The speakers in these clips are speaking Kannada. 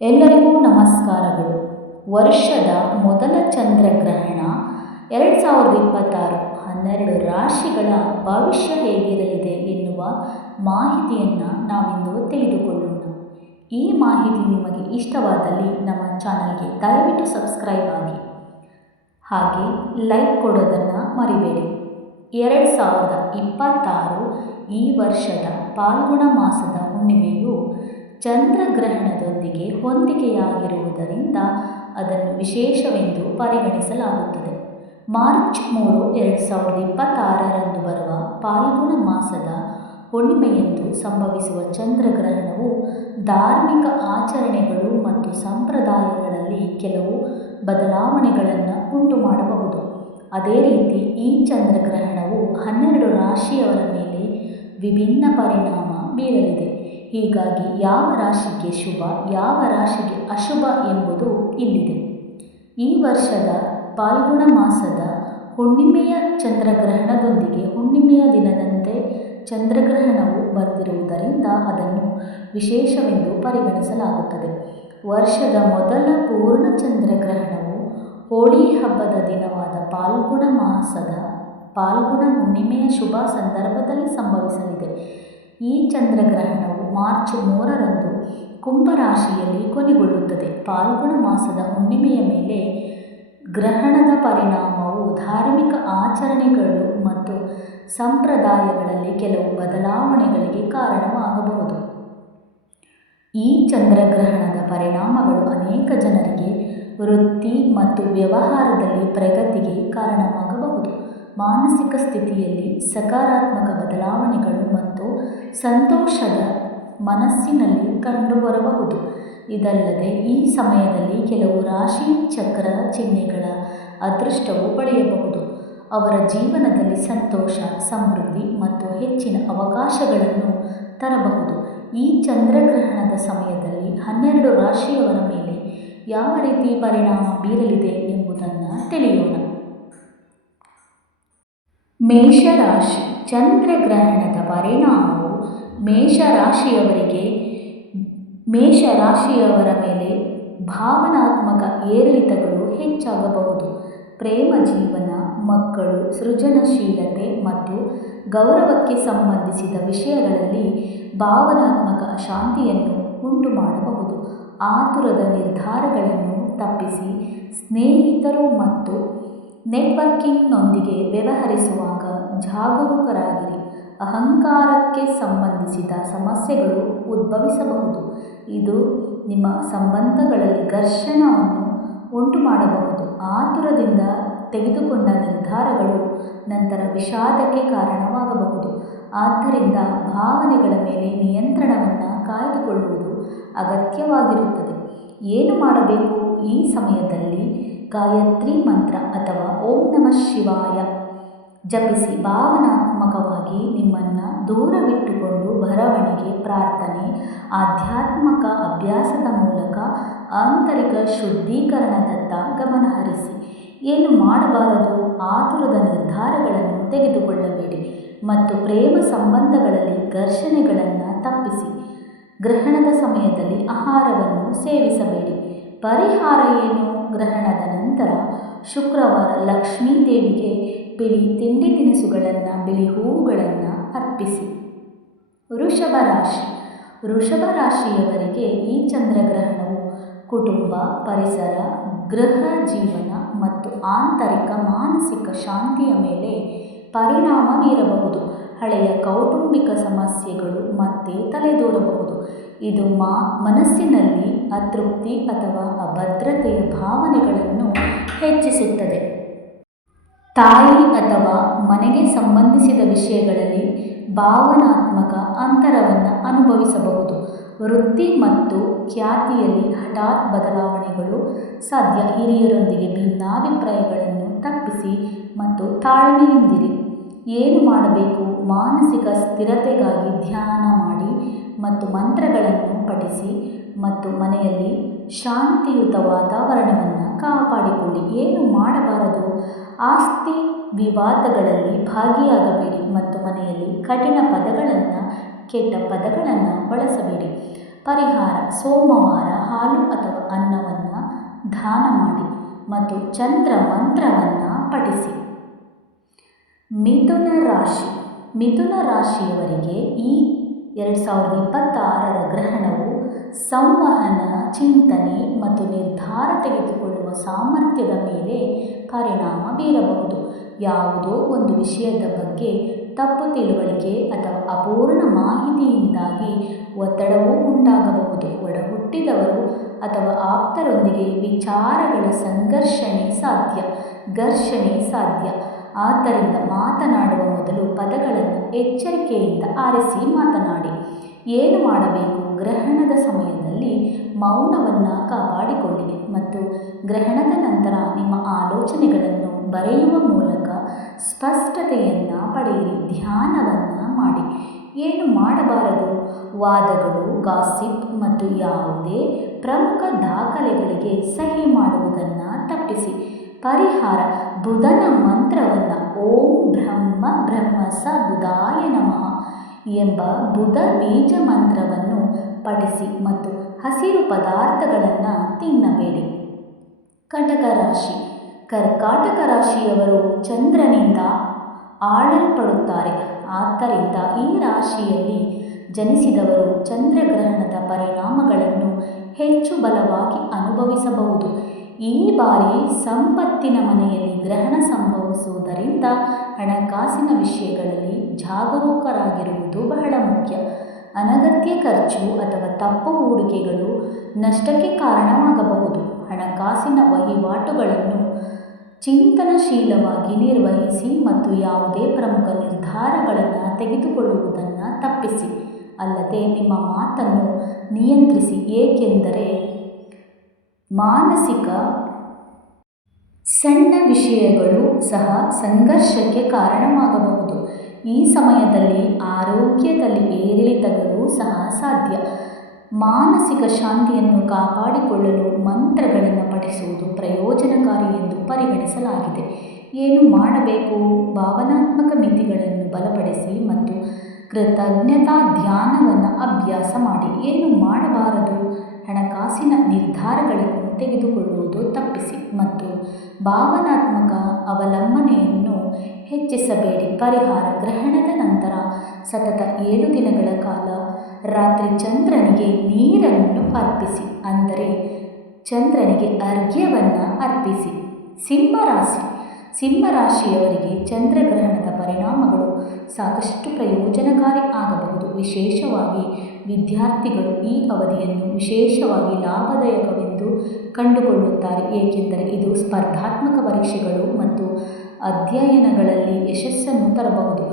ಎಲ್ಲರಿಗೂ ನಮಸ್ಕಾರಗಳು. ವರ್ಷದ ಮೊದಲ ಚಂದ್ರಗ್ರಹಣ 2026 12 ರಾಶಿಗಳ ಭವಿಷ್ಯ ಹೇಗಿರಲಿದೆ ಎನ್ನುವ ಮಾಹಿತಿಯನ್ನು ನಾವಿಂದು ತಿಳಿದುಕೊಳ್ಳೋಣ. ಈ ಮಾಹಿತಿ ನಿಮಗೆ ಇಷ್ಟವಾದಲ್ಲಿ ನಮ್ಮ ಚಾನಲ್ಗೆ ದಯವಿಟ್ಟು ಸಬ್ಸ್ಕ್ರೈಬ್ ಆಗಿ, ಹಾಗೆ ಲೈಕ್ ಕೊಡೋದನ್ನು ಮರಿಬೇಡಿ. 2026 ಈ ವರ್ಷದ ಫಾಲ್ಗುಣ ಮಾಸದ ಹುಣ್ಣಿಮೆಯು ಚಂದ್ರಗ್ರಹಣದೊಂದಿಗೆ ಹೊಂದಿಕೆಯಾಗಿರುವುದರಿಂದ ಅದನ್ನು ವಿಶೇಷವೆಂದು ಪರಿಗಣಿಸಲಾಗುತ್ತದೆ. ಮಾರ್ಚ್ 3, 2026 ಬರುವ ಫಾಲ್ಗುಣ ಮಾಸದ ಹುಣ್ಣಿಮೆಯಂದು ಸಂಭವಿಸುವ ಚಂದ್ರಗ್ರಹಣವು ಧಾರ್ಮಿಕ ಆಚರಣೆಗಳು ಮತ್ತು ಸಂಪ್ರದಾಯಗಳಲ್ಲಿ ಕೆಲವು ಬದಲಾವಣೆಗಳನ್ನು ಉಂಟು ಮಾಡಬಹುದು. ಅದೇ ರೀತಿ ಈ ಚಂದ್ರಗ್ರಹಣವು 12 ರಾಶಿಯವರ ಮೇಲೆ ವಿಭಿನ್ನ ಪರಿಣಾಮ ಬೀರಲಿದೆ. ಹೀಗಾಗಿ ಯಾವ ರಾಶಿಗೆ ಶುಭ, ಯಾವ ರಾಶಿಗೆ ಅಶುಭ ಎಂಬುದು ಇಲ್ಲಿದೆ. ಈ ವರ್ಷದ ಫಾಲ್ಗುಣ ಮಾಸದ ಹುಣ್ಣಿಮೆಯ ಚಂದ್ರಗ್ರಹಣದೊಂದಿಗೆ ಹುಣ್ಣಿಮೆಯ ದಿನದಂತೆ ಚಂದ್ರಗ್ರಹಣವು ಬಂದಿರುವುದರಿಂದ ಅದನ್ನು ವಿಶೇಷವೆಂದು ಪರಿಗಣಿಸಲಾಗುತ್ತದೆ. ವರ್ಷದ ಮೊದಲ ಪೂರ್ಣ ಚಂದ್ರಗ್ರಹಣವು ಹೋಳಿ ಹಬ್ಬದ ದಿನವಾದ ಫಾಲ್ಗುಣ ಮಾಸದ ಫಾಲ್ಗುಣ ಹುಣ್ಣಿಮೆಯ ಶುಭ ಸಂದರ್ಭದಲ್ಲಿ ಸಂಭವಿಸಲಿದೆ. ಈ ಚಂದ್ರಗ್ರಹಣವು ಮಾರ್ಚ್ 3 ಕುಂಭರಾಶಿಯಲ್ಲಿ ಕೊನೆಗೊಳ್ಳುತ್ತದೆ. ಫಾಲ್ಗುಣ ಮಾಸದ ಹುಣ್ಣಿಮೆಯ ಮೇಲೆ ಗ್ರಹಣದ ಪರಿಣಾಮವು ಧಾರ್ಮಿಕ ಆಚರಣೆಗಳು ಮತ್ತು ಸಂಪ್ರದಾಯಗಳಲ್ಲಿ ಕೆಲವು ಬದಲಾವಣೆಗಳಿಗೆ ಕಾರಣವಾಗಬಹುದು. ಈ ಚಂದ್ರಗ್ರಹಣದ ಪರಿಣಾಮಗಳು ಅನೇಕ ಜನರಿಗೆ ವೃತ್ತಿ ಮತ್ತು ವ್ಯವಹಾರದಲ್ಲಿ ಪ್ರಗತಿಗೆ ಕಾರಣವಾಗಬಹುದು. ಮಾನಸಿಕ ಸ್ಥಿತಿಯಲ್ಲಿ ಸಕಾರಾತ್ಮಕ ಬದಲಾವಣೆಗಳು ಮತ್ತು ಸಂತೋಷದ ಮನಸ್ಸಿನಲ್ಲಿ ಕಂಡುಬರಬಹುದು. ಇದಲ್ಲದೆ ಈ ಸಮಯದಲ್ಲಿ ಕೆಲವು ರಾಶಿ ಚಕ್ರ ಚಿಹ್ನೆಗಳ ಅದೃಷ್ಟವು ಬೆಳೆಯಬಹುದು. ಅವರ ಜೀವನದಲ್ಲಿ ಸಂತೋಷ, ಸಮೃದ್ಧಿ ಮತ್ತು ಹೆಚ್ಚಿನ ಅವಕಾಶಗಳನ್ನು ತರಬಹುದು. ಈ ಚಂದ್ರಗ್ರಹಣದ ಸಮಯದಲ್ಲಿ 12 ರಾಶಿಯವರ ಮೇಲೆ ಯಾವ ರೀತಿ ಪರಿಣಾಮ ಬೀರಲಿದೆ ಎಂಬುದನ್ನು ತಿಳಿಯೋಣ. ಮೇಷರಾಶಿ. ಚಂದ್ರಗ್ರಹಣದ ಪರಿಣಾಮವು ಮೇಷರಾಶಿಯವರ ಮೇಲೆ ಭಾವನಾತ್ಮಕ ಏರಿಳಿತಗಳು ಹೆಚ್ಚಾಗಬಹುದು. ಪ್ರೇಮ ಜೀವನ, ಮಕ್ಕಳು, ಸೃಜನಶೀಲತೆ ಮತ್ತು ಗೌರವಕ್ಕೆ ಸಂಬಂಧಿಸಿದ ವಿಷಯಗಳಲ್ಲಿ ಭಾವನಾತ್ಮಕ ಅಶಾಂತಿಯನ್ನು ಉಂಟು ಮಾಡಬಹುದು. ಆತುರದ ನಿರ್ಧಾರಗಳನ್ನು ತಪ್ಪಿಸಿ ಸ್ನೇಹಿತರು ಮತ್ತು ನೆಟ್ವರ್ಕಿಂಗ್ನೊಂದಿಗೆ ವ್ಯವಹರಿಸುವಾಗ ಜಾಗರೂಕರಾಗಿರಿ. ಅಹಂಕಾರಕ್ಕೆ ಸಂಬಂಧಿಸಿದ ಸಮಸ್ಯೆಗಳು ಉದ್ಭವಿಸಬಹುದು. ಇದು ನಿಮ್ಮ ಸಂಬಂಧಗಳಲ್ಲಿ ಘರ್ಷಣೆಯನ್ನು ಉಂಟು ಮಾಡಬಹುದು. ಆತುರದಿಂದ ತೆಗೆದುಕೊಂಡ ನಿರ್ಧಾರಗಳು ನಂತರ ವಿಷಾದಕ್ಕೆ ಕಾರಣವಾಗಬಹುದು. ಆದ್ದರಿಂದ ಭಾವನೆಗಳ ಮೇಲೆ ನಿಯಂತ್ರಣವನ್ನು ಕಾಯ್ದುಕೊಳ್ಳುವುದು ಅಗತ್ಯವಾಗಿರುತ್ತದೆ. ಏನು ಮಾಡಬೇಕು? ಈ ಸಮಯದಲ್ಲಿ ಗಾಯತ್ರಿ ಮಂತ್ರ ಅಥವಾ ಓಂ ನಮಃ ಶಿವಾಯ ಜಪಿಸಿ ಭಾವನಾತ್ಮಕವಾಗಿ ನಿಮ್ಮನ್ನು ದೂರವಿಟ್ಟುಕೊಂಡು ಬರವಣಿಗೆ, ಪ್ರಾರ್ಥನೆ, ಆಧ್ಯಾತ್ಮಿಕ ಅಭ್ಯಾಸದ ಮೂಲಕ ಆಂತರಿಕ ಶುದ್ಧೀಕರಣದತ್ತ ಗಮನಹರಿಸಿ. ಏನು ಮಾಡಬಾರದು? ಆತುರದ ನಿರ್ಧಾರಗಳನ್ನು ತೆಗೆದುಕೊಳ್ಳಬೇಡಿ ಮತ್ತು ಪ್ರೇಮ ಸಂಬಂಧಗಳಲ್ಲಿ ಘರ್ಷಣೆಗಳನ್ನು ತಪ್ಪಿಸಿ. ಗ್ರಹಣದ ಸಮಯದಲ್ಲಿ ಆಹಾರವನ್ನು ಸೇವಿಸಬೇಡಿ. ಪರಿಹಾರ ಏನು? ಗ್ರಹಣದ ನಂತರ ಶುಕ್ರವಾರ ಲಕ್ಷ್ಮೀ ದೇವಿಗೆ ಬಿಳಿ ತಿಂಡಿ ತಿನಿಸುಗಳನ್ನು, ಬಿಳಿ ಹೂವುಗಳನ್ನು ಅರ್ಪಿಸಿ. ವೃಷಭ ರಾಶಿ. ವೃಷಭ ರಾಶಿಯವರಿಗೆ ಈ ಚಂದ್ರಗ್ರಹಣವು ಕುಟುಂಬ, ಪರಿಸರ, ಗೃಹ ಜೀವನ ಮತ್ತು ಆಂತರಿಕ ಮಾನಸಿಕ ಶಾಂತಿಯ ಮೇಲೆ ಪರಿಣಾಮ ಬೀರಬಹುದು. ಹಳೆಯ ಕೌಟುಂಬಿಕ ಸಮಸ್ಯೆಗಳು ಮತ್ತೆ ತಲೆದೋರಬಹುದು. ಇದು ಮನಸ್ಸಿನಲ್ಲಿ ಅತೃಪ್ತಿ ಅಥವಾ ಅಭದ್ರತೆಯ ಭಾವನೆಗಳನ್ನು ಹೆಚ್ಚಿಸುತ್ತದೆ. ತಾಯಿ ಅಥವಾ ಮನೆಗೆ ಸಂಬಂಧಿಸಿದ ವಿಷಯಗಳಲ್ಲಿ ಭಾವನಾತ್ಮಕ ಅಂತರವನ್ನು ಅನುಭವಿಸಬಹುದು. ವೃತ್ತಿ ಮತ್ತು ಖ್ಯಾತಿಯಲ್ಲಿ ಹಠಾತ್ ಬದಲಾವಣೆಗಳು ಸಾಧ್ಯ. ಹಿರಿಯರೊಂದಿಗೆ ಭಿನ್ನಾಭಿಪ್ರಾಯಗಳನ್ನು ತಪ್ಪಿಸಿ ಮತ್ತು ತಾಳ್ಮೆಯಿಂದಿರಿ. ಏನು ಮಾಡಬೇಕು? ಮಾನಸಿಕ ಸ್ಥಿರತೆಗಾಗಿ ಧ್ಯಾನ ಮಾಡಿ ಮತ್ತು ಮಂತ್ರಗಳನ್ನು ಪಠಿಸಿ ಮತ್ತು ಮನೆಯಲ್ಲಿ ಶಾಂತಿಯುತ ವಾತಾವರಣವನ್ನು ಕಾಪಾಡಿಕೊಳ್ಳಿ. ಏನು ಮಾಡಬಾರದು? ಆಸ್ತಿ ವಿವಾದಗಳಲ್ಲಿ ಭಾಗಿಯಾಗಬೇಡಿ ಮತ್ತು ಮನೆಯಲ್ಲಿ ಕಠಿಣ ಪದಗಳನ್ನು, ಕೆಟ್ಟ ಪದಗಳನ್ನು ಬಳಸಬೇಡಿ. ಪರಿಹಾರ: ಸೋಮವಾರ ಹಾಲು ಅಥವಾ ಅನ್ನವನ್ನು ದಾನ ಮಾಡಿ ಮತ್ತು ಚಂದ್ರ ಮಂತ್ರವನ್ನು ಪಠಿಸಿ. ಮಿಥುನ ರಾಶಿ. ಮಿಥುನ ರಾಶಿಯವರಿಗೆ ಈ 2026ರ ಗ್ರಹಣವು ಸಂವಹನ, ಚಿಂತನೆ ಮತ್ತು ನಿರ್ಧಾರ ತೆಗೆದುಕೊಳ್ಳುವ ಸಾಮರ್ಥ್ಯದ ಮೇಲೆ ಪರಿಣಾಮ ಬೀರಬಹುದು. ಯಾವುದೋ ಒಂದು ವಿಷಯದ ಬಗ್ಗೆ ತಪ್ಪು ತಿಳುವಳಿಕೆ ಅಥವಾ ಅಪೂರ್ಣ ಮಾಹಿತಿಯಿಂದಾಗಿ ಒತ್ತಡವೂ ಉಂಟಾಗಬಹುದು. ಒಡಹುಟ್ಟಿದವರು ಅಥವಾ ಆಪ್ತರೊಂದಿಗೆ ವಿಚಾರಗಳ ಘರ್ಷಣೆ ಸಾಧ್ಯ. ಆದ್ದರಿಂದ ಮಾತನಾಡುವ ಮೊದಲು ಪದಗಳನ್ನು ಎಚ್ಚರಿಕೆಯಿಂದ ಆರಿಸಿ ಮಾತನಾಡಿ. ಏನು ಮಾಡಬೇಕು? ಗ್ರಹಣದ ಸಮಯದಲ್ಲಿ ಮೌನವನ್ನು ಕಾಪಾಡಿಕೊಳ್ಳಿ ಮತ್ತು ಗ್ರಹಣದ ನಂತರ ನಿಮ್ಮ ಆಲೋಚನೆಗಳನ್ನು ಬರೆಯುವ ಮೂಲಕ ಸ್ಪಷ್ಟತೆಯನ್ನು ಪಡೆಯಿರಿ. ಧ್ಯಾನವನ್ನು ಮಾಡಿ. ಏನು ಮಾಡಬಾರದು? ವಾದಗಳು, ಗಾಸಿಪ್ ಮತ್ತು ಯಾವುದೇ ಪ್ರಮುಖ ದಾಖಲೆಗಳಿಗೆ ಸಹಿ ಮಾಡುವುದನ್ನು ತಪ್ಪಿಸಿ. ಪರಿಹಾರ: ಬುಧನ ಮಂತ್ರವನ್ನು ಓಂ ಬ್ರಹ್ಮ ಬ್ರಹ್ಮಸ ಬುಧಾಯ ನಮಃ ಎಂಬ ಬುಧ ಬೀಜ ಮಂತ್ರವನ್ನು ಪಠಿಸಿ ಮತ್ತು ಹಸಿರು ಪದಾರ್ಥಗಳನ್ನು ತಿನ್ನಬೇಡಿ. ಕಟಕ ರಾಶಿ. ಕರ್ಕಾಟಕ ರಾಶಿಯವರು ಚಂದ್ರನಿಂದ ಆಳಲ್ಪಡುತ್ತಾರೆ. ಆದ್ದರಿಂದ ಈ ರಾಶಿಯಲ್ಲಿ ಜನಿಸಿದವರು ಚಂದ್ರಗ್ರಹಣದ ಪರಿಣಾಮಗಳನ್ನು ಹೆಚ್ಚು ಬಲವಾಗಿ ಅನುಭವಿಸಬಹುದು. ಈ ಬಾರಿ ಸಂಪತ್ತಿನ ಮನೆಯಲ್ಲಿ ಗ್ರಹಣ ಸಂಭವಿಸುವುದರಿಂದ ಹಣಕಾಸಿನ ವಿಷಯಗಳಲ್ಲಿ ಜಾಗರೂಕರಾಗಿರುವುದು ಬಹಳ ಮುಖ್ಯ. ಅನಗತ್ಯ ಖರ್ಚು ಅಥವಾ ತಪ್ಪು ಹೂಡಿಕೆಗಳು ನಷ್ಟಕ್ಕೆ ಕಾರಣವಾಗಬಹುದು. ಹಣಕಾಸಿನ ವಹಿವಾಟುಗಳನ್ನು ಚಿಂತನಶೀಲವಾಗಿ ನಿರ್ವಹಿಸಿ ಮತ್ತು ಯಾವುದೇ ಪ್ರಮುಖ ನಿರ್ಧಾರಗಳನ್ನು ತೆಗೆದುಕೊಳ್ಳುವುದನ್ನು ತಪ್ಪಿಸಿ. ಅಲ್ಲದೆ ನಿಮ್ಮ ಮಾತನ್ನು ನಿಯಂತ್ರಿಸಿ, ಏಕೆಂದರೆ ಮಾನಸಿಕ ಸಣ್ಣ ವಿಷಯಗಳು ಸಹ ಸಂಘರ್ಷಕ್ಕೆ ಕಾರಣವಾಗಬಹುದು. ಈ ಸಮಯದಲ್ಲಿ ಆರೋಗ್ಯದಲ್ಲಿ ಏರಿಳಿತಗಳು ಸಹ ಸಾಧ್ಯ. ಮಾನಸಿಕ ಶಾಂತಿಯನ್ನು ಕಾಪಾಡಿಕೊಳ್ಳಲು ಮಂತ್ರಗಳನ್ನು ಪಠಿಸುವುದು ಪ್ರಯೋಜನಕಾರಿ ಎಂದು ಪರಿಗಣಿಸಲಾಗಿದೆ. ಏನು ಮಾಡಬೇಕು? ಭಾವನಾತ್ಮಕ ಮಿತಿಗಳನ್ನು ಬಲಪಡಿಸಿ ಮತ್ತು ಕೃತಜ್ಞತಾ ಧ್ಯಾನವನ್ನು ಅಭ್ಯಾಸ ಮಾಡಿ. ಏನು ಮಾಡಬಾರದು? ಹಣಕಾಸಿನ ನಿರ್ಧಾರಗಳನ್ನು ತೆಗೆದುಕೊಳ್ಳುವುದು ತಪ್ಪಿಸಿ ಮತ್ತು ಭಾವನಾತ್ಮಕ ಅವಲಂಬನೆಯನ್ನು ಹೆಚ್ಚಿಸಬೇಡಿ. ಪರಿಹಾರ: ಗ್ರಹಣದ ನಂತರ ಸತತ 7 ದಿನಗಳ ಕಾಲ ರಾತ್ರಿ ಚಂದ್ರನಿಗೆ ನೀರನ್ನು ಅರ್ಪಿಸಿ, ಅಂದರೆ ಚಂದ್ರನಿಗೆ ಅರ್ಘ್ಯವನ್ನು ಅರ್ಪಿಸಿ. ಸಿಂಹರಾಶಿಯವರಿಗೆ ಚಂದ್ರಗ್ರಹಣದ ಪರಿಣಾಮಗಳು ಸಾಕಷ್ಟು ಪ್ರಯೋಜನಕಾರಿ ಆಗಬಹುದು. ವಿಶೇಷವಾಗಿ ವಿದ್ಯಾರ್ಥಿಗಳು ಈ ಅವಧಿಯನ್ನು ವಿಶೇಷವಾಗಿ ಲಾಭದಾಯಕವೆಂದು ಕಂಡುಕೊಳ್ಳುತ್ತಾರೆ, ಏಕೆಂದರೆ ಇದು ಸ್ಪರ್ಧಾತ್ಮಕ ಪರೀಕ್ಷೆಗಳು ಮತ್ತು ಅಧ್ಯಯನಗಳಲ್ಲಿ ಯಶಸ್ಸನ್ನು ತರಬಹುದು.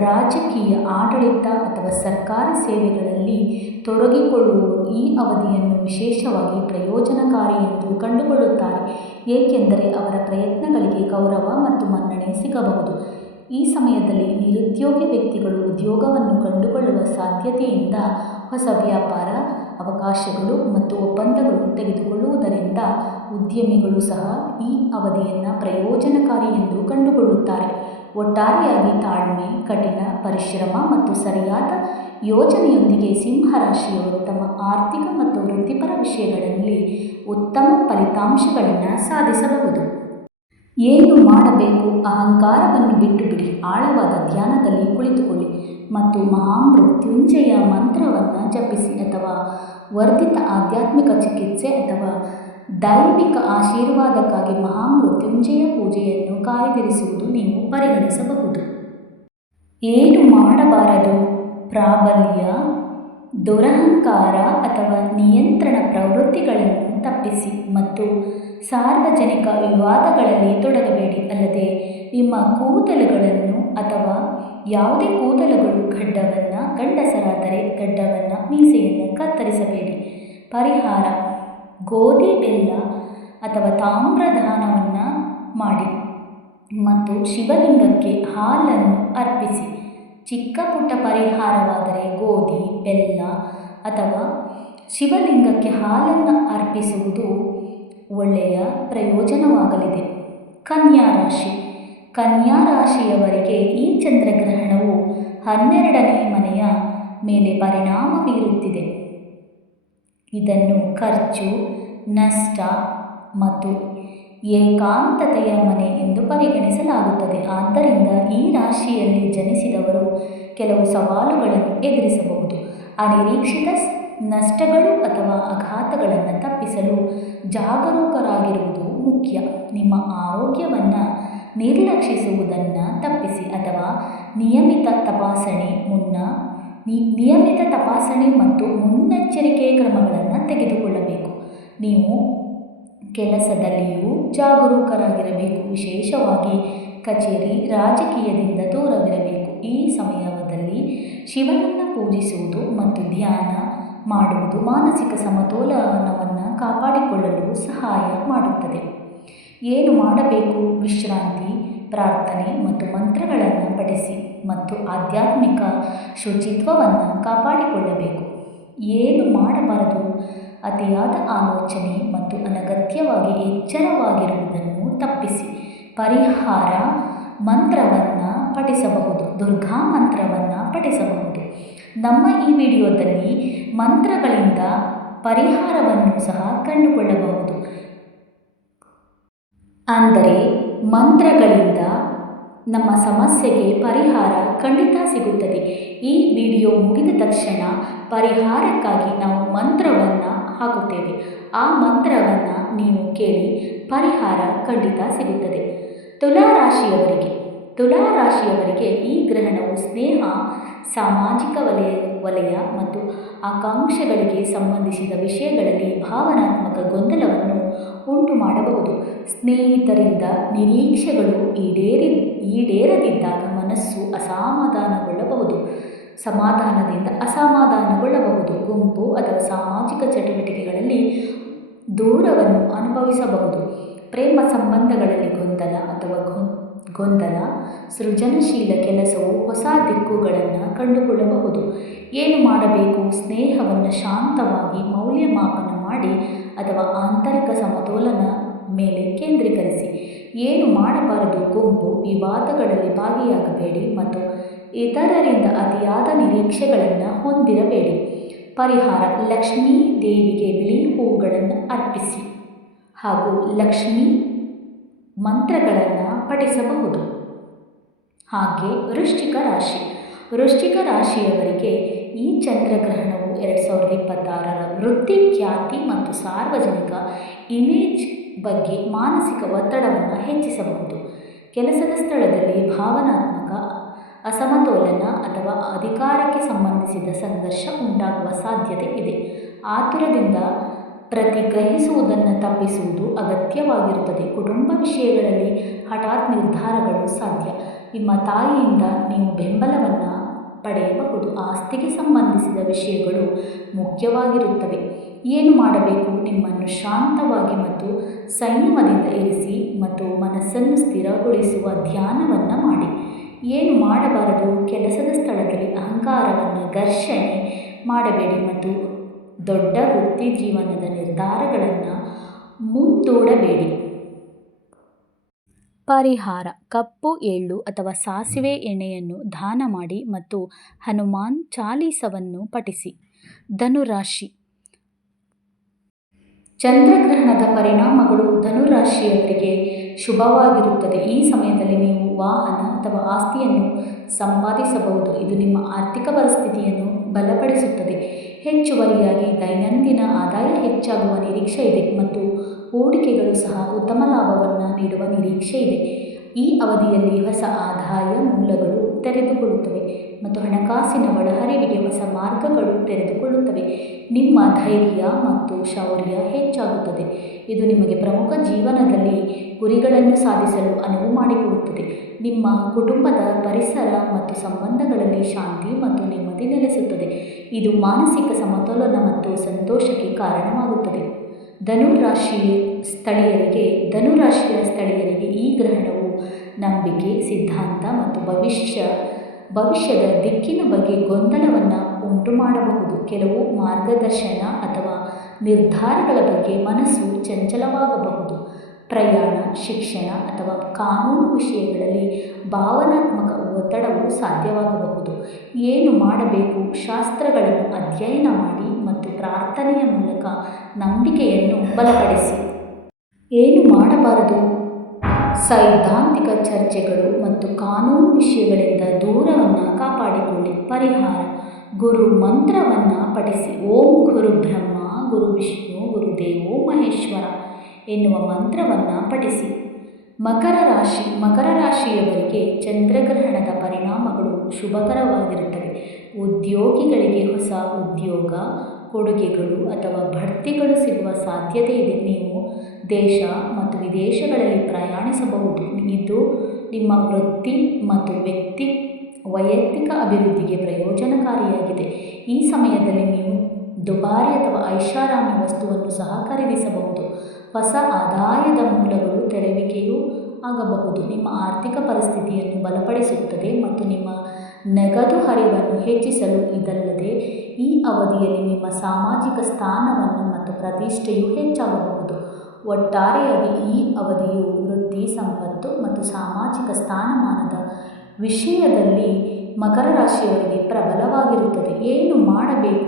ರಾಜಕೀಯ, ಆಡಳಿತ ಅಥವಾ ಸರ್ಕಾರಿ ಸೇವೆಗಳಲ್ಲಿ ತೊಡಗಿಕೊಳ್ಳುವವರು ಈ ಅವಧಿಯನ್ನು ವಿಶೇಷವಾಗಿ ಪ್ರಯೋಜನಕಾರಿ ಎಂದು ಕಂಡುಕೊಳ್ಳುತ್ತಾರೆ, ಏಕೆಂದರೆ ಅವರ ಪ್ರಯತ್ನಗಳಿಗೆ ಗೌರವ ಮತ್ತು ಮನ್ನಣೆ ಸಿಗಬಹುದು. ಈ ಸಮಯದಲ್ಲಿ ನಿರುದ್ಯೋಗಿ ವ್ಯಕ್ತಿಗಳು ಉದ್ಯೋಗವನ್ನು ಕಂಡುಕೊಳ್ಳುವ ಸಾಧ್ಯತೆಯಿಂದ ಹೊಸ ವ್ಯಾಪಾರ ಅವಕಾಶಗಳು ಮತ್ತು ಒಪ್ಪಂದಗಳು ತೆಗೆದುಕೊಳ್ಳುವುದರಿಂದ ಉದ್ಯಮಿಗಳು ಸಹ ಈ ಅವಧಿಯನ್ನು ಪ್ರಯೋಜನಕಾರಿ ಎಂದು ಕಂಡುಕೊಳ್ಳುತ್ತಾರೆ. ಒಟ್ಟಾರೆಯಾಗಿ ತಾಳ್ಮೆ, ಕಠಿಣ ಪರಿಶ್ರಮ ಮತ್ತು ಸರಿಯಾದ ಯೋಜನೆಯೊಂದಿಗೆ ಸಿಂಹರಾಶಿಯವರು ತಮ್ಮ ಆರ್ಥಿಕ ಮತ್ತು ವೃತ್ತಿಪರ ವಿಷಯಗಳಲ್ಲಿ ಉತ್ತಮ ಫಲಿತಾಂಶಗಳನ್ನು ಸಾಧಿಸಬಹುದು. ಏನು ಮಾಡಬೇಕು? ಅಹಂಕಾರವನ್ನು ಬಿಟ್ಟುಬಿಡಿ. ಆಳವಾದ ಧ್ಯಾನದಲ್ಲಿ ಕುಳಿತುಕೊಳ್ಳಿ ಮತ್ತು ಮಹಾಮೃತ್ಯುಂಜಯ ಮಂತ್ರವನ್ನು ಜಪಿಸಿ ಅಥವಾ ವರ್ಧಿತ ಆಧ್ಯಾತ್ಮಿಕ ಚಿಕಿತ್ಸೆ ಅಥವಾ ದೈವಿಕ ಆಶೀರ್ವಾದಕ್ಕಾಗಿ ಮಹಾಮೃತ್ಯುಂಜಯ ಪೂಜೆಯನ್ನು ಕಾಯ್ದಿರಿಸುವುದು ನೀವು ಪರಿಗಣಿಸಬಹುದು. ಏನು ಮಾಡಬಾರದು? ಪ್ರಾಬಲ್ಯ, ದುರಹಂಕಾರ ಅಥವಾ ನಿಯಂತ್ರಣ ಪ್ರವೃತ್ತಿಗಳನ್ನು ತಪ್ಪಿಸಿ ಮತ್ತು ಸಾರ್ವಜನಿಕ ವಿವಾದಗಳಲ್ಲಿ ತೊಡಗಬೇಡಿ. ಅಲ್ಲದೆ ನಿಮ್ಮ ಕೂದಲುಗಳನ್ನು ಅಥವಾ ಯಾವುದೇ ಕೂದಲುಗಳು ಗಂಡಸರಾದರೆ ಗಡ್ಡವನ್ನು, ಮೀಸೆಯನ್ನು ಕತ್ತರಿಸಬೇಡಿ. ಪರಿಹಾರ: ಗೋಧಿ, ಬೆಲ್ಲ ಅಥವಾ ತಾಮ್ರದಾನವನ್ನು ಮಾಡಿ ಮತ್ತು ಶಿವಲಿಂಗಕ್ಕೆ ಹಾಲನ್ನು ಅರ್ಪಿಸಿ. ಚಿಕ್ಕ ಪುಟ್ಟ ಪರಿಹಾರವಾದರೆ ಗೋಧಿ, ಬೆಲ್ಲ ಅಥವಾ ಶಿವಲಿಂಗಕ್ಕೆ ಹಾಲನ್ನು ಅರ್ಪಿಸುವುದು ಒಳ್ಳೆಯ ಪ್ರಯೋಜನವಾಗಲಿದೆ. ಕನ್ಯಾ ರಾಶಿ. ಕನ್ಯಾ ರಾಶಿಯವರಿಗೆ ಈ ಚಂದ್ರಗ್ರಹಣವು 12ನೇ ಮನೆಯ ಮೇಲೆ ಪರಿಣಾಮ ಬೀರುತ್ತಿದೆ. ಇದನ್ನು ಖರ್ಚು, ನಷ್ಟ ಮತ್ತು ಏಕಾಂತತೆಯ ಮನೆ ಎಂದು ಪರಿಗಣಿಸಲಾಗುತ್ತದೆ. ಆದ್ದರಿಂದ ಈ ರಾಶಿಯಲ್ಲಿ ಜನಿಸಿದವರು ಕೆಲವು ಸವಾಲುಗಳನ್ನು ಎದುರಿಸಬಹುದು. ಅನಿರೀಕ್ಷಿತ ನಷ್ಟಗಳು ಅಥವಾ ಆಘಾತಗಳನ್ನು ತಪ್ಪಿಸಲು ಜಾಗರೂಕರಾಗಿರುವುದು ಮುಖ್ಯ. ನಿಮ್ಮ ಆರೋಗ್ಯವನ್ನು ನಿರ್ಲಕ್ಷಿಸುವುದನ್ನು ತಪ್ಪಿಸಿ ಅಥವಾ ನಿಯಮಿತ ತಪಾಸಣೆ ಮತ್ತು ಮುನ್ನೆಚ್ಚರಿಕೆ ಕ್ರಮಗಳನ್ನು ತೆಗೆದುಕೊಳ್ಳಬೇಕು. ನೀವು ಕೆಲಸದಲ್ಲಿಯೂ ಜಾಗರೂಕರಾಗಿರಬೇಕು. ವಿಶೇಷವಾಗಿ ಕಚೇರಿ, ರಾಜಕೀಯದಿಂದ ದೂರವಿರಬೇಕು. ಈ ಸಮಯದಲ್ಲಿ ಶಿವನನ್ನು ಪೂಜಿಸುವುದು ಮತ್ತು ಧ್ಯಾನ ಮಾಡುವುದು ಮಾನಸಿಕ ಸಮತೋಲನವನ್ನು ಕಾಪಾಡಿಕೊಳ್ಳಲು ಸಹಾಯ ಮಾಡುತ್ತದೆ. ಏನು ಮಾಡಬೇಕು? ವಿಶ್ರಾಂತಿ, ಪ್ರಾರ್ಥನೆ ಮತ್ತು ಮಂತ್ರಗಳನ್ನು ಪಠಿಸಿ ಮತ್ತು ಆಧ್ಯಾತ್ಮಿಕ ಶುಚಿತ್ವವನ್ನು ಕಾಪಾಡಿಕೊಳ್ಳಬೇಕು. ಏನು ಮಾಡಬಾರದು? ಅತಿಯಾದ ಆಲೋಚನೆ ಮತ್ತು ಅನಗತ್ಯವಾಗಿ ಎಚ್ಚರವಾಗಿರುವುದನ್ನು ತಪ್ಪಿಸಿ. ಪರಿಹಾರ ಮಂತ್ರವನ್ನು ಪಠಿಸಬಹುದು. ದುರ್ಗಾ ಮಂತ್ರವನ್ನು ಪಠಿಸಬಹುದು. ನಮ್ಮ ಈ ವಿಡಿಯೋದಲ್ಲಿ ಮಂತ್ರಗಳಿಂದ ಪರಿಹಾರವನ್ನು ಸಹ ಕಂಡುಕೊಳ್ಳಬಹುದು. ಅಂದರೆ ಮಂತ್ರಗಳಿಂದ ನಮ್ಮ ಸಮಸ್ಯೆಗೆ ಪರಿಹಾರ ಖಂಡಿತ ಸಿಗುತ್ತದೆ. ಈ ವಿಡಿಯೋ ಮುಗಿದ ತಕ್ಷಣ ಪರಿಹಾರಕ್ಕಾಗಿ ನಾವು ಮಂತ್ರವನ್ನು ಹಾಕುತ್ತೇವೆ. ಆ ಮಂತ್ರವನ್ನು ನೀವು ಕೇಳಿ ಪರಿಹಾರ ಖಂಡಿತ ಸಿಗುತ್ತದೆ. ತುಲಾ ರಾಶಿಯವರಿಗೆ ಈ ಗ್ರಹಣವು ಸ್ನೇಹ, ಸಾಮಾಜಿಕ ವಲಯ ಮತ್ತು ಆಕಾಂಕ್ಷೆಗಳಿಗೆ ಸಂಬಂಧಿಸಿದ ವಿಷಯಗಳಲ್ಲಿ ಭಾವನಾತ್ಮಕ ಗೊಂದಲವನ್ನು ಉಂಟು ಮಾಡಬಹುದು. ಸ್ನೇಹಿತರಿಂದ ನಿರೀಕ್ಷೆಗಳು ಈಡೇರದಿದ್ದಾಗ ಮನಸ್ಸು ಅಸಮಾಧಾನಗೊಳ್ಳಬಹುದು. ಗುಂಪು ಅಥವಾ ಸಾಮಾಜಿಕ ಚಟುವಟಿಕೆಗಳಲ್ಲಿ ದೂರವನ್ನು ಅನುಭವಿಸಬಹುದು. ಪ್ರೇಮ ಸಂಬಂಧಗಳಲ್ಲಿ ಗೊಂದಲ, ಸೃಜನಶೀಲ ಕೆಲಸವು ಹೊಸ ದಿಕ್ಕುಗಳನ್ನು ಕಂಡುಕೊಳ್ಳಬಹುದು. ಏನು ಮಾಡಬೇಕು? ಸ್ನೇಹವನ್ನು ಶಾಂತವಾಗಿ ಮೌಲ್ಯಮಾಪನ ಮಾಡಿ ಅಥವಾ ಆಂತರಿಕ ಸಮತೋಲನ ಮೇಲೆ ಕೇಂದ್ರೀಕರಿಸಿ. ಏನು ಮಾಡಬಾರದು? ಗುಂಪು ವಿವಾದಗಳಲ್ಲಿ ಭಾಗಿಯಾಗಬೇಡಿ ಮತ್ತು ಇತರರಿಂದ ಅತಿಯಾದ ನಿರೀಕ್ಷೆಗಳನ್ನು ಹೊಂದಿರಬೇಡಿ. ಪರಿಹಾರ: ಲಕ್ಷ್ಮೀ ದೇವಿಗೆ ಬಿಳಿ ಹೂವುಗಳನ್ನು ಅರ್ಪಿಸಿ ಹಾಗೂ ಲಕ್ಷ್ಮೀ ಮಂತ್ರಗಳನ್ನು ಪಠಿಸಬಹುದು. ಹಾಗೆ ವೃಶ್ಚಿಕ ರಾಶಿಯವರಿಗೆ ಈ ಚಂದ್ರಗ್ರಹಣವು 2026ರ ವೃತ್ತಿ, ಖ್ಯಾತಿ ಮತ್ತು ಸಾರ್ವಜನಿಕ ಇಮೇಜ್ ಬಗ್ಗೆ ಮಾನಸಿಕ ಒತ್ತಡವನ್ನು ಹೆಚ್ಚಿಸಬಹುದು. ಕೆಲಸದ ಸ್ಥಳದಲ್ಲಿ ಭಾವನಾತ್ಮಕ ಅಸಮತೋಲನ ಅಥವಾ ಅಧಿಕಾರಕ್ಕೆ ಸಂಬಂಧಿಸಿದ ಸಂಘರ್ಷ ಉಂಟಾಗುವ ಸಾಧ್ಯತೆ ಇದೆ. ಆತುರದಿಂದ ಪ್ರತಿಗ್ರಹಿಸುವುದನ್ನು ತಪ್ಪಿಸುವುದು ಅಗತ್ಯವಾಗಿರುತ್ತದೆ. ಕುಟುಂಬ ವಿಷಯಗಳಲ್ಲಿ ಹಠಾತ್ ನಿರ್ಧಾರಗಳು ಸಾಧ್ಯ. ನಿಮ್ಮ ತಾಯಿಯಿಂದ ನೀವು ಬೆಂಬಲವನ್ನು ಪಡೆಯಬಹುದು. ಆಸ್ತಿಗೆ ಸಂಬಂಧಿಸಿದ ವಿಷಯಗಳು ಮುಖ್ಯವಾಗಿರುತ್ತವೆ. ಏನು ಮಾಡಬೇಕು? ನಿಮ್ಮನ್ನು ಶಾಂತವಾಗಿ ಮತ್ತು ಸಂಯಮದಿಂದ ಇರಿಸಿ ಮತ್ತು ಮನಸ್ಸನ್ನು ಸ್ಥಿರಗೊಳಿಸುವ ಧ್ಯಾನವನ್ನು ಮಾಡಿ. ಏನು ಮಾಡಬಾರದು? ಕೆಲಸದ ಸ್ಥಳದಲ್ಲಿ ಅಹಂಕಾರವನ್ನು ಘರ್ಷಣೆ ಮಾಡಬೇಡಿ ಮತ್ತು ದೊಡ್ಡ ವೃತ್ತಿ ಜೀವನದ ನಿರ್ಧಾರಗಳನ್ನು ಮುಂದೂಡಬೇಡಿ. ಪರಿಹಾರ: ಕಪ್ಪು ಎಳ್ಳು ಅಥವಾ ಸಾಸಿವೆ ಎಣ್ಣೆಯನ್ನು ದಾನ ಮಾಡಿ ಮತ್ತು ಹನುಮಾನ್ ಚಾಲೀಸವನ್ನು ಪಠಿಸಿ. ಧನುರಾಶಿ. ಚಂದ್ರಗ್ರಹಣದ ಪರಿಣಾಮಗಳು ಧನುರಾಶಿಯವರಿಗೆ ಶುಭವಾಗಿರುತ್ತದೆ. ಈ ಸಮಯದಲ್ಲಿ ನೀವು ವಾಹನ ಅಥವಾ ಆಸ್ತಿಯನ್ನು ಸಂಪಾದಿಸಬಹುದು. ಇದು ನಿಮ್ಮ ಆರ್ಥಿಕ ಪರಿಸ್ಥಿತಿಯನ್ನು ಬಲಪಡಿಸುತ್ತದೆ. ಹೆಚ್ಚುವರಿಯಾಗಿ ದೈನಂದಿನ ಆದಾಯ ಹೆಚ್ಚಾಗುವ ನಿರೀಕ್ಷೆ ಇದೆ ಮತ್ತು ಹೂಡಿಕೆಗಳು ಸಹ ಉತ್ತಮ ಲಾಭವನ್ನು ನೀಡುವ ನಿರೀಕ್ಷೆ ಇದೆ. ಈ ಅವಧಿಯಲ್ಲಿ ಹೊಸ ಆದಾಯ ಮೂಲಗಳು ತೆರೆದುಕೊಳ್ಳುತ್ತವೆ ಮತ್ತು ಹಣಕಾಸಿನ ಒಳಹರಿವಿಗೆ ಹೊಸ ಮಾರ್ಗಗಳು ತೆರೆದುಕೊಳ್ಳುತ್ತವೆ. ನಿಮ್ಮ ಧೈರ್ಯ ಮತ್ತು ಶೌರ್ಯ ಹೆಚ್ಚಾಗುತ್ತದೆ. ಇದು ನಿಮಗೆ ಪ್ರಮುಖ ಜೀವನದಲ್ಲಿ ಗುರಿಗಳನ್ನು ಸಾಧಿಸಲು ಅನುವು ಮಾಡಿಕೊಡುತ್ತದೆ. ನಿಮ್ಮ ಕುಟುಂಬದ ಪರಿಸರ ಮತ್ತು ಸಂಬಂಧಗಳಲ್ಲಿ ಶಾಂತಿ ಮತ್ತು ನೆಮ್ಮದಿ ನೆಲೆಸುತ್ತದೆ. ಇದು ಮಾನಸಿಕ ಸಮತೋಲನ ಮತ್ತು ಸಂತೋಷಕ್ಕೆ ಕಾರಣವಾಗುತ್ತದೆ. ಧನುರಾಶಿಯ ಸ್ಥಳೀಯರಿಗೆ ಈ ಗ್ರಹಣವು ನಂಬಿಕೆ, ಸಿದ್ಧಾಂತ ಮತ್ತು ಭವಿಷ್ಯದ ದಿಕ್ಕಿನ ಬಗ್ಗೆ ಗೊಂದಲವನ್ನು ಉಂಟು ಮಾಡಬಹುದು. ಕೆಲವು ಮಾರ್ಗದರ್ಶನ ಅಥವಾ ನಿರ್ಧಾರಗಳ ಬಗ್ಗೆ ಮನಸ್ಸು ಚಂಚಲವಾಗಬಹುದು. ಪ್ರಯಾಣ, ಶಿಕ್ಷಣ ಅಥವಾ ಕಾನೂನು ವಿಷಯಗಳಲ್ಲಿ ಭಾವನಾತ್ಮಕ ಒತ್ತಡವು ಸಾಧ್ಯವಾಗಬಹುದು. ಏನು ಮಾಡಬೇಕು? ಶಾಸ್ತ್ರಗಳನ್ನು ಅಧ್ಯಯನ ಮಾಡಿ ಮತ್ತು ಪ್ರಾರ್ಥನೆಯ ಮೂಲಕ ನಂಬಿಕೆಯನ್ನು ಬಲಪಡಿಸಿ. ಏನು ಮಾಡಬಾರದು? ಸೈದ್ಧಾಂತಿಕ ಚರ್ಚೆಗಳು ಮತ್ತು ಕಾನೂನು ವಿಷಯಗಳಿಂದ ದೂರವನ್ನು ಕಾಪಾಡಿಕೊಳ್ಳಿ. ಪರಿಹಾರ: ಗುರು ಮಂತ್ರವನ್ನು ಪಠಿಸಿ. ಓಂ ಗುರು ಬ್ರಹ್ಮ ಗುರು ವಿಷ್ಣು ಗುರುದೇವೋ ಮಹೇಶ್ವರ ಎನ್ನುವ ಮಂತ್ರವನ್ನು ಪಠಿಸಿ. ಮಕರ ರಾಶಿಯವರಿಗೆ ಚಂದ್ರಗ್ರಹಣದ ಪರಿಣಾಮಗಳು ಶುಭಕರವಾಗಿರುತ್ತವೆ. ಉದ್ಯೋಗಿಗಳಿಗೆ ಹೊಸ ಉದ್ಯೋಗ, ಕೊಡುಗೆಗಳು ಅಥವಾ ಬಡ್ತಿಗಳು ಸಿಗುವ ಸಾಧ್ಯತೆ ಇದೆ. ನೀವು ದೇಶ ಮತ್ತು ವಿದೇಶಗಳಲ್ಲಿ ಪ್ರಯಾಣಿಸಬಹುದು. ಇದು ನಿಮ್ಮ ವೃತ್ತಿ ಮತ್ತು ವೈಯಕ್ತಿಕ ಅಭಿವೃದ್ಧಿಗೆ ಪ್ರಯೋಜನಕಾರಿಯಾಗಿದೆ. ಈ ಸಮಯದಲ್ಲಿ ನೀವು ದುಬಾರಿ ಅಥವಾ ಐಷಾರಾಮಿ ವಸ್ತುವನ್ನು ಸಹ ಖರೀದಿಸಬಹುದು. ಹೊಸ ಆದಾಯದ ಮೂಲಗಳು ತೆರೆಯುವಿಕೆಯೂ ಆಗಬಹುದು. ನಿಮ್ಮ ಆರ್ಥಿಕ ಪರಿಸ್ಥಿತಿಯನ್ನು ಬಲಪಡಿಸುತ್ತದೆ ಮತ್ತು ನಿಮ್ಮ ನಗದು ಹರಿವನ್ನು ಹೆಚ್ಚಿಸಲು. ಇದಲ್ಲದೆ ಈ ಅವಧಿಯಲ್ಲಿ ನಿಮ್ಮ ಸಾಮಾಜಿಕ ಸ್ಥಾನವನ್ನು ಮತ್ತು ಪ್ರತಿಷ್ಠೆಯು ಹೆಚ್ಚಾಗಬಹುದು. ಒಟ್ಟಾರೆಯಾಗಿ ಈ ಅವಧಿಯು ವೃತ್ತಿ, ಸಂಪತ್ತು ಮತ್ತು ಸಾಮಾಜಿಕ ಸ್ಥಾನಮಾನದ ವಿಷಯದಲ್ಲಿ ಮಕರ ರಾಶಿಯವರಿಗೆ ಪ್ರಬಲವಾಗಿರುತ್ತದೆ. ಏನು ಮಾಡಬೇಕು?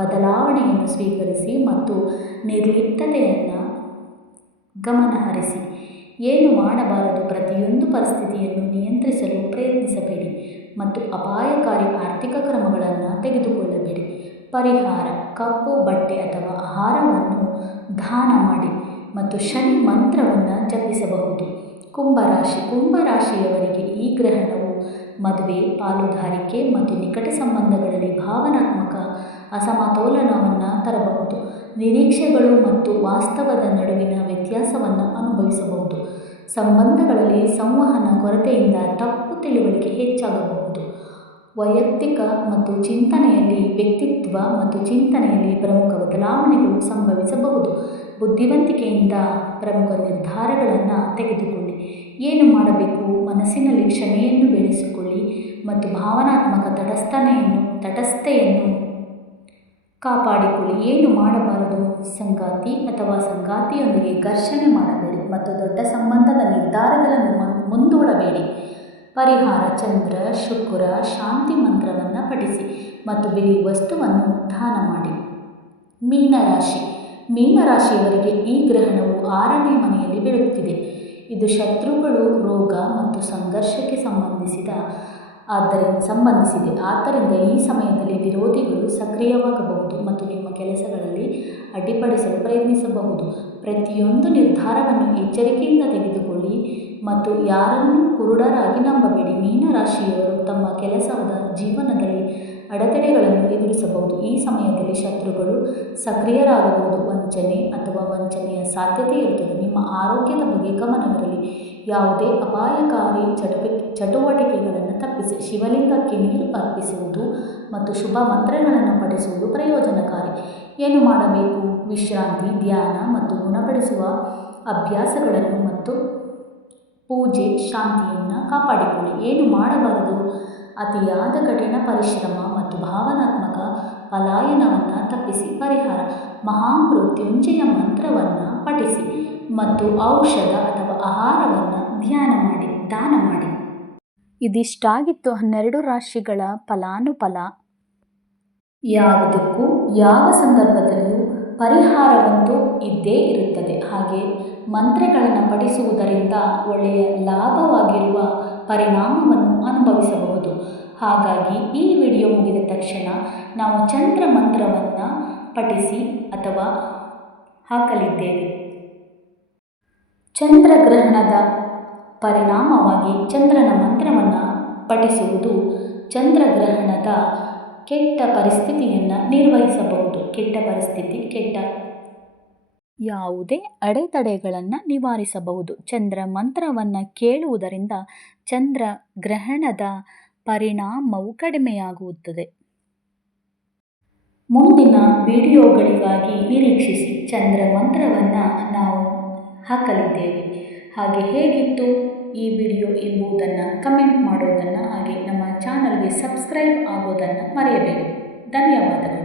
ಬದಲಾವಣೆಯನ್ನು ಸ್ವೀಕರಿಸಿ ಮತ್ತು ನಿರ್ಲಿಪ್ತತೆಯನ್ನು ಗಮನಹರಿಸಿ. ಏನು ಮಾಡಬಾರದು? ಪ್ರತಿಯೊಂದು ಪರಿಸ್ಥಿತಿಯನ್ನು ನಿಯಂತ್ರಿಸಲು ಪ್ರಯತ್ನಿಸಬೇಡಿ ಮತ್ತು ಅಪಾಯಕಾರಿ ಆರ್ಥಿಕ ಕ್ರಮಗಳನ್ನು ತೆಗೆದುಕೊಳ್ಳಬೇಡಿ. ಪರಿಹಾರ: ಕಪ್ಪು ಬಟ್ಟೆ ಅಥವಾ ಆಹಾರವನ್ನು ದಾನ ಮಾಡಿ ಮತ್ತು ಶನಿ ಮಂತ್ರವನ್ನು ಜಪಿಸಬಹುದು. ಕುಂಭರಾಶಿಯವರಿಗೆ ಈ ಗ್ರಹಣವು ಮದುವೆ, ಪಾಲುದಾರಿಕೆ ಮತ್ತು ನಿಕಟ ಸಂಬಂಧಗಳಲ್ಲಿ ಭಾವನಾತ್ಮಕ ಅಸಮತೋಲನವನ್ನು ತರಬಹುದು. ನಿರೀಕ್ಷೆಗಳು ಮತ್ತು ವಾಸ್ತವದ ನಡುವಿನ ವ್ಯತ್ಯಾಸವನ್ನು ಅನುಭವಿಸಬಹುದು. ಸಂಬಂಧಗಳಲ್ಲಿ ಸಂವಹನ ಕೊರತೆಯಿಂದ ತಪ್ಪು ತಿಳುವಳಿಕೆ ಹೆಚ್ಚಾಗಬಹುದು. ವೈಯಕ್ತಿಕ ಮತ್ತು ವ್ಯಕ್ತಿತ್ವ ಮತ್ತು ಚಿಂತನೆಯಲ್ಲಿ ಪ್ರಮುಖ ಬದಲಾವಣೆಗಳು ಸಂಭವಿಸಬಹುದು. ಬುದ್ಧಿವಂತಿಕೆಯಿಂದ ಪ್ರಮುಖ ನಿರ್ಧಾರಗಳನ್ನು ತೆಗೆದುಕೊಳ್ಳಿ. ಏನು ಮಾಡಬೇಕು? ಮನಸ್ಸಿನಲ್ಲಿ ಕ್ಷಮೆಯನ್ನು ಬೆಳೆಸಿಕೊಳ್ಳಿ ಮತ್ತು ಭಾವನಾತ್ಮಕ ತಟಸ್ಥತೆಯನ್ನು ಕಾಪಾಡಿಕೊಳ್ಳಿ. ಏನು ಮಾಡಬಾರದು? ಸಂಗಾತಿ ಅಥವಾ ಸಂಗಾತಿಯೊಂದಿಗೆ ಘರ್ಷಣೆ ಮಾಡಬೇಡಿ ಮತ್ತು ದೊಡ್ಡ ಸಂಬಂಧದ ನಿರ್ಧಾರಗಳನ್ನು ಮುಂದೂಡಬೇಡಿ. ಪರಿಹಾರ: ಚಂದ್ರ, ಶುಕ್ರ ಶಾಂತಿ ಮಂತ್ರವನ್ನು ಪಠಿಸಿ ಮತ್ತು ಬಿಳಿ ವಸ್ತುವನ್ನು ದಾನ ಮಾಡಿ. ಮೀನರಾಶಿಯವರಿಗೆ ಈ ಗ್ರಹಣವು 6ನೇ ಮನೆಯಲ್ಲಿ ಬೀಳುತ್ತಿದೆ. ಇದು ಶತ್ರುಗಳು, ರೋಗ ಮತ್ತು ಸಂಘರ್ಷಕ್ಕೆ ಸಂಬಂಧಿಸಿದೆ. ಆದ್ದರಿಂದ ಈ ಸಮಯದಲ್ಲಿ ವಿರೋಧಿಗಳು ಸಕ್ರಿಯವಾಗಬಹುದು ಮತ್ತು ನಿಮ್ಮ ಕೆಲಸಗಳಲ್ಲಿ ಅಡ್ಡಿಪಡಿಸಲು ಪ್ರಯತ್ನಿಸಬಹುದು. ಪ್ರತಿಯೊಂದು ನಿರ್ಧಾರವನ್ನು ಎಚ್ಚರಿಕೆಯಿಂದ ತೆಗೆದುಕೊಳ್ಳಿ ಮತ್ತು ಯಾರನ್ನೂ ಕುರುಡರಾಗಿ ನಂಬಬೇಡಿ. ಮೀನರಾಶಿಯವರು ತಮ್ಮ ಕೆಲಸದ ಜೀವನದಲ್ಲಿ ಅಡೆತಡೆಗಳನ್ನು ಎದುರಿಸಬಹುದು. ಈ ಸಮಯದಲ್ಲಿ ಶತ್ರುಗಳು ಸಕ್ರಿಯರಾಗಬಹುದು. ವಂಚನೆ ಅಥವಾ ವಂಚನೆಯ ಸಾಧ್ಯತೆ ಇರುತ್ತದೆ. ನಿಮ್ಮ ಆರೋಗ್ಯದ ಬಗ್ಗೆ ಗಮನವಿರಲಿ. ಯಾವುದೇ ಅಪಾಯಕಾರಿ ಚಟುವಟಿಕೆಗಳನ್ನು ತಪ್ಪಿಸಿ. ಶಿವಲಿಂಗಕ್ಕೆ ನೀರು ಅರ್ಪಿಸುವುದು ಮತ್ತು ಶುಭ ಮಂತ್ರಗಳನ್ನು ಪಠಿಸುವುದು ಪ್ರಯೋಜನಕಾರಿ. ಏನು ಮಾಡಬೇಕು? ವಿಶ್ರಾಂತಿ, ಧ್ಯಾನ ಮತ್ತು ಗುಣಪಡಿಸುವ ಅಭ್ಯಾಸಗಳನ್ನು ಮತ್ತು ಪೂಜೆ, ಶಾಂತಿಯನ್ನು ಕಾಪಾಡಿಕೊಳ್ಳಿ. ಏನು ಮಾಡಬಾರದು? ಅತಿಯಾದ ಕಠಿಣ ಪರಿಶ್ರಮ ಮತ್ತು ಭಾವನಾತ್ಮಕ ಪಲಾಯನವನ್ನು ತಪ್ಪಿಸಿ. ಪರಿಹಾರ: ಮಹಾಮೃತ್ಯುಂಜಯ ಮಂತ್ರವನ್ನು ಪಠಿಸಿ ಮತ್ತು ಔಷಧ ಅಥವಾ ಆಹಾರವನ್ನು ದಾನ ಮಾಡಿ. ಇದಿಷ್ಟಾಗಿತ್ತು 12 ರಾಶಿಗಳ ಫಲಾನುಫಲ. ಯಾವುದಕ್ಕೂ ಯಾವ ಸಂದರ್ಭದಲ್ಲೂ ಪರಿಹಾರವಂತೂ ಇದ್ದೇ ಇರುತ್ತದೆ. ಹಾಗೆ ಮಂತ್ರಗಳನ್ನು ಪಠಿಸುವುದರಿಂದ ಒಳ್ಳೆಯ ಲಾಭವಾಗಿರುವ ಪರಿಣಾಮವನ್ನು ಅನುಭವಿಸಬಹುದು. ಹಾಗಾಗಿ ಈ ವಿಡಿಯೋ ಮುಗಿದ ತಕ್ಷಣ ನಾವು ಚಂದ್ರ ಮಂತ್ರವನ್ನು ಪಠಿಸಿ ಅಥವಾ ಹಾಕಲಿದ್ದೇವೆ. ಚಂದ್ರಗ್ರಹಣದ ಪರಿಣಾಮವಾಗಿ ಚಂದ್ರನ ಮಂತ್ರವನ್ನು ಪಠಿಸುವುದು ಚಂದ್ರಗ್ರಹಣದ ಕೆಟ್ಟ ಪರಿಸ್ಥಿತಿಯನ್ನು ನಿರ್ವಹಿಸಬಹುದು. ಯಾವುದೇ ಅಡೆತಡೆಗಳನ್ನು ನಿವಾರಿಸಬಹುದು. ಚಂದ್ರ ಮಂತ್ರವನ್ನು ಕೇಳುವುದರಿಂದ ಚಂದ್ರಗ್ರಹಣದ ಪರಿಣಾಮವು ಕಡಿಮೆಯಾಗುತ್ತದೆ. ಮುಂದಿನ ವಿಡಿಯೋಗಳಿಗಾಗಿ ನಿರೀಕ್ಷಿಸಿ. ಚಂದ್ರ ಮಂತ್ರವನ್ನು ನಾವು ಹಾಕಲಿದ್ದೇವೆ. ಹಾಗೆ ಹೇಗಿತ್ತು ಈ ವಿಡಿಯೋ ಎಂಬುದನ್ನು ಕಮೆಂಟ್ ಮಾಡೋದನ್ನು, ಹಾಗೆ ನಮ್ಮ ಚಾನಲ್ಗೆ ಸಬ್ಸ್ಕ್ರೈಬ್ ಆಗೋದನ್ನು ಮರೆಯಬೇಡಿ. ಧನ್ಯವಾದಗಳು.